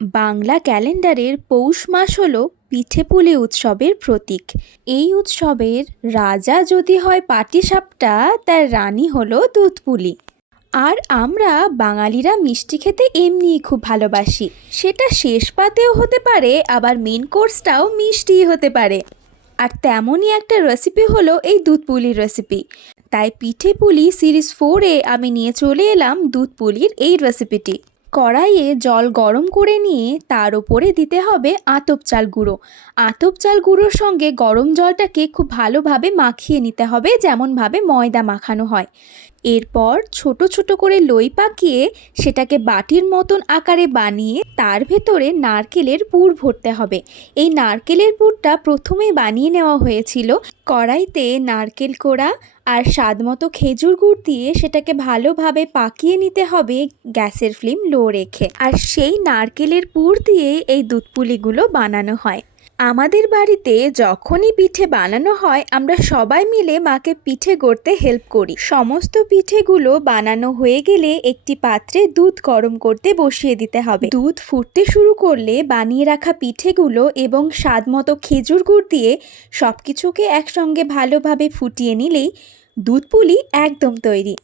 বাংলা ক্যালেন্ডারের পৌষ মাস হল পিঠেপুলি উৎসবের প্রতীক। এই উৎসবের রাজা যদি হয় পাটিসাপটা, তার রানী হলো দুধপুলি। আর আমরা বাঙালিরা মিষ্টি খেতে এমনিই খুব ভালোবাসি, সেটা শেষ পাতেও হতে পারে, আবার মেন কোর্সটাও মিষ্টিই হতে পারে। আর তেমনই একটা রেসিপি হলো এই দুধপুলির রেসিপি। তাই পিঠেপুলি সিরিজ 4-এ আমি নিয়ে চলে এলাম দুধপুলির এই রেসিপিটি। কড়াইয়ে জল গরম করে নিয়ে তার উপরে দিতে হবে আতপ চাল গুঁড়ো। আতপ চাল গুঁড়োর সঙ্গে গরম জলটাকে খুব ভালোভাবে মাখিয়ে নিতে হবে, যেমনভাবে ময়দা মাখানো হয়। এরপর ছোট ছোট করে লই পাকিয়ে সেটাকে বাটির মতন আকারে বানিয়ে তার ভেতরে নারকেলের পুর ভরতে হবে। এই নারকেলের পুরটা প্রথমেই বানিয়ে নেওয়া হয়েছিল। কড়াইতে নারকেল কোড়া আর স্বাদমতো খেজুর গুড় দিয়ে সেটাকে ভালোভাবে পাকিয়ে নিতে হবে গ্যাসের ফ্লেম লো রেখে। আর সেই নারকেলের পুর দিয়ে এই দুধপুলিগুলো বানানো হয়। আমাদের বাড়িতে যখনই পিঠে বানানো হয়, আমরা সবাই মিলে মাকে পিঠে গড়তে হেল্প করি। সমস্ত পিঠেগুলো বানানো হয়ে গেলে একটি পাত্রে দুধ গরম করতে বসিয়ে দিতে হবে। দুধ ফুটতে শুরু করলে বানিয়ে রাখা পিঠেগুলো এবং স্বাদমতো খেজুর গুড় দিয়ে সব কিছুকে একসঙ্গে ভালোভাবে ফুটিয়ে নিলেই দুধপুলি একদম তৈরি।